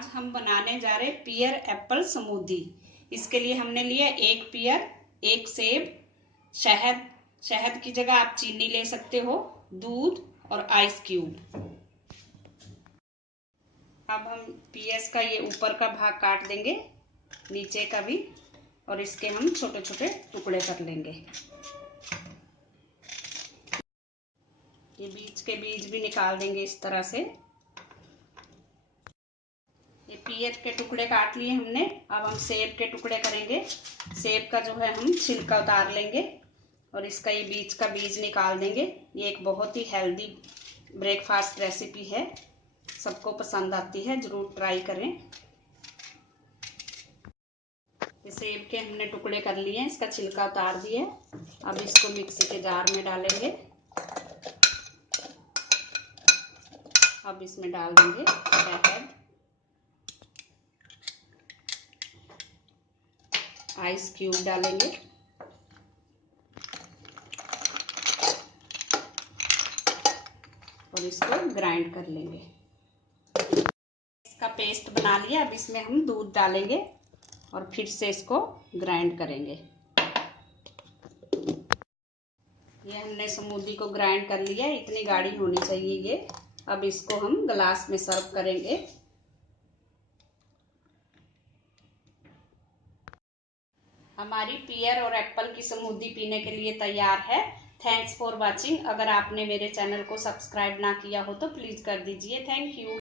आज हम बनाने जा रहे पियर एप्पल स्मूदी। इसके लिए हमने लिया एक पियर, एक सेब, शहद, शहद की जगह आप चीनी ले सकते हो, दूध और आइस क्यूब। अब हम पियर्स का ये ऊपर का भाग काट देंगे, नीचे का भी, और इसके हम छोटे छोटे टुकड़े कर लेंगे। ये बीच के बीज भी निकाल देंगे इस तरह से। ये पियर के टुकड़े काट लिए हमने। अब हम सेब के टुकड़े करेंगे। सेब का जो है हम छिलका उतार लेंगे और इसका ये बीच का बीज निकाल देंगे। ये एक बहुत ही हेल्दी ब्रेकफास्ट रेसिपी है, सबको पसंद आती है, जरूर ट्राई करें। ये सेब के हमने टुकड़े कर लिए हैं, इसका छिलका उतार दिया। अब इसको मिक्सी के जार में डालेंगे। अब इसमें डाल देंगे शहद, आइस क्यूब डालेंगे और इसको ग्राइंड कर लेंगे। इसका पेस्ट बना लिया। अब इसमें हम दूध डालेंगे और फिर से इसको ग्राइंड करेंगे। ये हमने स्मूदी को ग्राइंड कर लिया, इतनी गाढ़ी होनी चाहिए ये। अब इसको हम ग्लास में सर्व करेंगे। हमारी पियर और एप्पल की स्मूदी पीने के लिए तैयार है। Thanks for watching. अगर आपने मेरे चैनल को सब्सक्राइब ना किया हो तो प्लीज कर दीजिए। Thank you.